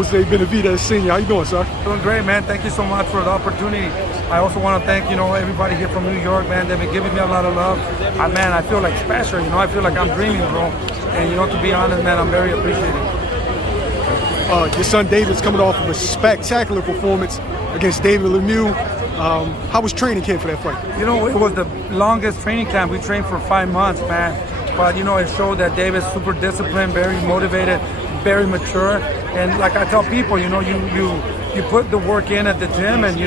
Jose Benavidez Sr. How you doing, sir? Doing great, man. Thank you so much for the opportunity. I also want to thank, everybody here from New York, man. They've been giving me a lot of love. Man, I feel like special, I feel like I'm dreaming, bro. And, to be honest, man, I'm very appreciative. Your son David's coming off of a spectacular performance against David Lemieux. How was training camp for that fight? It was the longest training camp. We trained for 5 months, man. But, it showed that David's super disciplined, very motivated, very mature. And like I tell people, you put the work in at the gym and,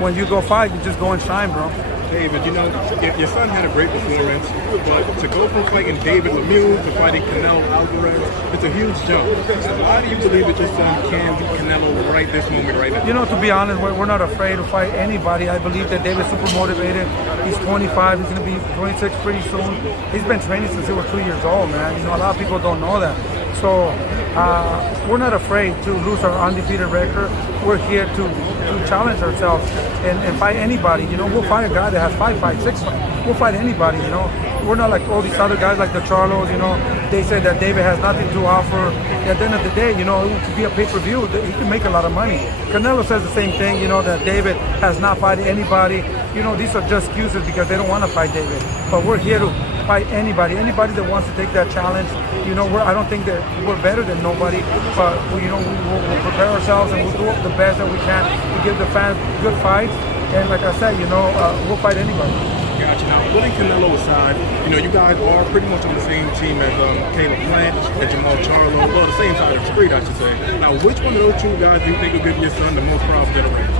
when you go fight, you just go and shine, bro. David, your son had a great performance, but to go from fighting David Lemieux to fighting Canelo Alvarez, it's a huge jump. So why do you believe that your son can beat Canelo right this moment, right now? To be honest, we're not afraid to fight anybody. I believe that David's super motivated. He's 25. He's going to be 26 pretty soon. He's been training since he was 2 years old, man. A lot of people don't know that. So we're not afraid to lose our undefeated record. We're here to challenge ourselves and fight anybody. We'll fight a guy that has 5 fights, 6 fights. We'll fight anybody, We're not like all these other guys like the Charlos, They say that David has nothing to offer. At the end of the day, it could be a pay-per-view. He can make a lot of money. Canelo says the same thing, that David has not fought anybody. These are just excuses because they don't want to fight David. But we're here to fight anybody that wants to take that challenge. I don't think that we're better than nobody, but we'll prepare ourselves and we'll do the best that we can to give the fans good fights. And like I said, we'll fight anybody. Gotcha. Now, putting Canelo aside, you guys are pretty much on the same team as Caleb Plant and Jamal Charlo, well, the same side of the street, I should say. Now, which one of those two guys do you think will give your son the most proud generation?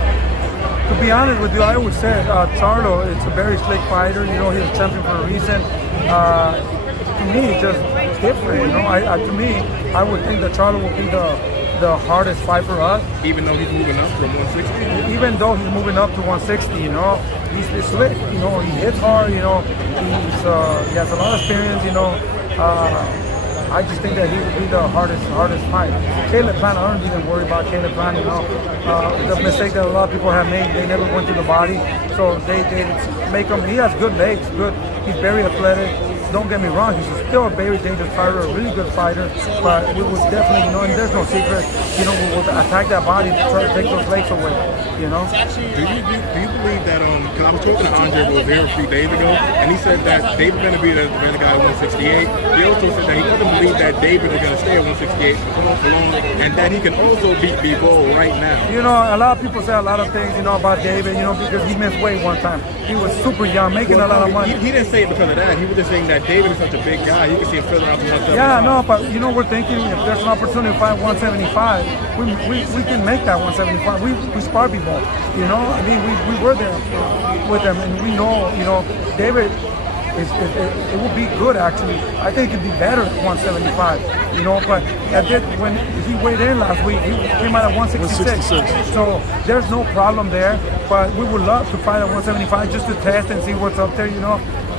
To be honest with you, I always said Charlo is a very slick fighter. He's a champion for a reason. To me, it's just different. To me, I would think that Charlo will be the hardest fight for us. Even though he's moving up from 160? Even though he's moving up to 160, he's slick. He hits hard. He has a lot of experience. I just think that he would be the hardest fight. Caleb Plant, I don't even worry about Caleb Plant, the mistake that a lot of people have made, they never went to the body. So they make him, he has good legs, he's very athletic. Don't get me wrong, he's still a very dangerous fighter, a really good fighter, but we would definitely, and there's no secret, we will attack that body to try to take those legs away, Do you believe that, because I was talking to Andre Rosero a few days ago, and he said that David Benavidez is the guy at 168. He also said that he doesn't believe that David is going to stay at 168 for long, and that he can also beat Bivol right now. A lot of people say a lot of things, about David, because he missed weight one time. He was super young, making a lot of money. He didn't say it because of that. He was just saying that David is such a big guy. You can see him filling out to 175. Yeah, no, but we're thinking if there's an opportunity to fight 175, we can make that 175. We sparred Bivol, we were there with them, and we know, David it will be good actually. I think it could be better at 175, but when he weighed in last week, he came out at 166. So there's no problem there, but we would love to fight at 175 just to test and see what's up there,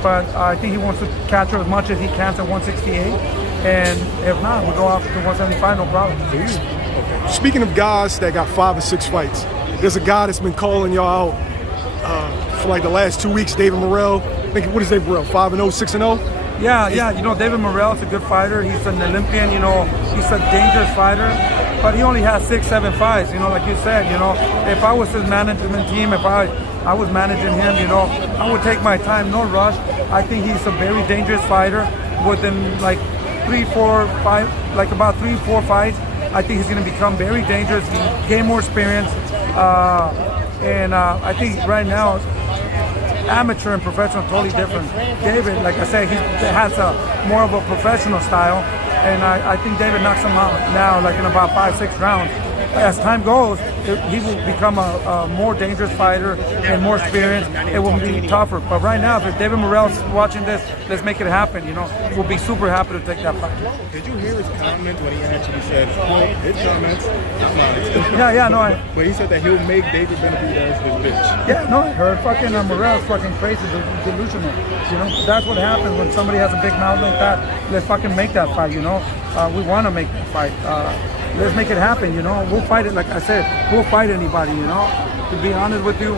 But I think he wants to capture as much as he can at 168, and if not, we'll go up to 175, no problem. Speaking of guys that got 5 or 6 fights, there's a guy that's been calling y'all out for like the last 2 weeks, David Morrell. What is David Morrell, 5-0, 6-0? Yeah, David Morrell is a good fighter. He's an Olympian, he's a dangerous fighter, but he only has 6-7 fights, like you said, if I was his management team, if I was managing him, I would take my time, no rush. I think he's a very dangerous fighter. Within like 3, 4, 5, like about 3, 4 fights, I think he's going to become very dangerous, gain more experience, and I think right now, amateur and professional totally different. David, like I said, he has more of a professional style, and I think David knocks him out now, like in about 5, 6 rounds. As time goes, he will become a more dangerous fighter and more experienced. It will be tougher. But right now, if David Morrell's watching this, let's make it happen. We'll be super happy to take that fight. Did you hear his comment when he actually said, his comments? No. But he said that he'll make David Benavidez his bitch. Yeah, no, I heard fucking Morrell's fucking crazy, delusional. That's what happens when somebody has a big mouth like that. Let's fucking make that fight. We want to make that fight. Let's make it happen, We'll fight it, like I said. We'll fight anybody, To be honest with you,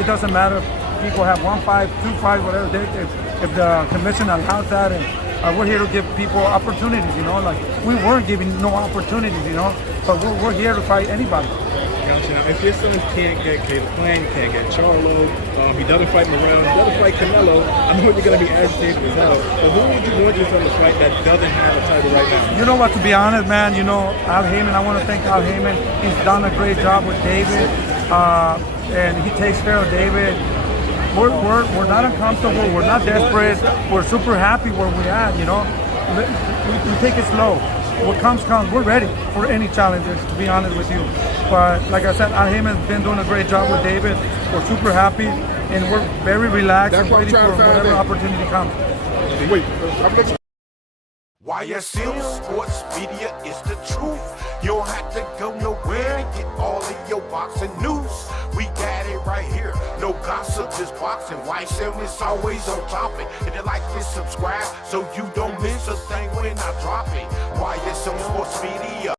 it doesn't matter if people have 1 fight, 2 fights, whatever. If the commission allows that and We're here to give people opportunities, you know, like we weren't giving no opportunities, you know, but we're here to fight anybody. Gotcha. Now, if your son can't get Caleb Plant, can't get Charlo, he doesn't fight Morrell, he doesn't fight Canelo, I know you're going to be agitated as hell, but who would you want your son to fight that doesn't have a title right now? You know what, to be honest, man, you know, Al Heyman, I want to thank Al Heyman. He's done a great job with David, and he takes care of David. We're not uncomfortable, we're not desperate, we're super happy where we're at, you know. We take it slow. What comes. We're ready for any challenges, to be honest with you. But like I said, Al Heyman's been doing a great job with David. We're super happy, and we're very relaxed and ready for whatever opportunity comes. Wait, YSL Sports Media is the truth. You don't have to go nowhere to get all of your boxing news. We got it right here. No gossip, just boxing. YSL is always on topic. If you like this, subscribe so you don't miss a thing when I drop it. YSL Sports Media.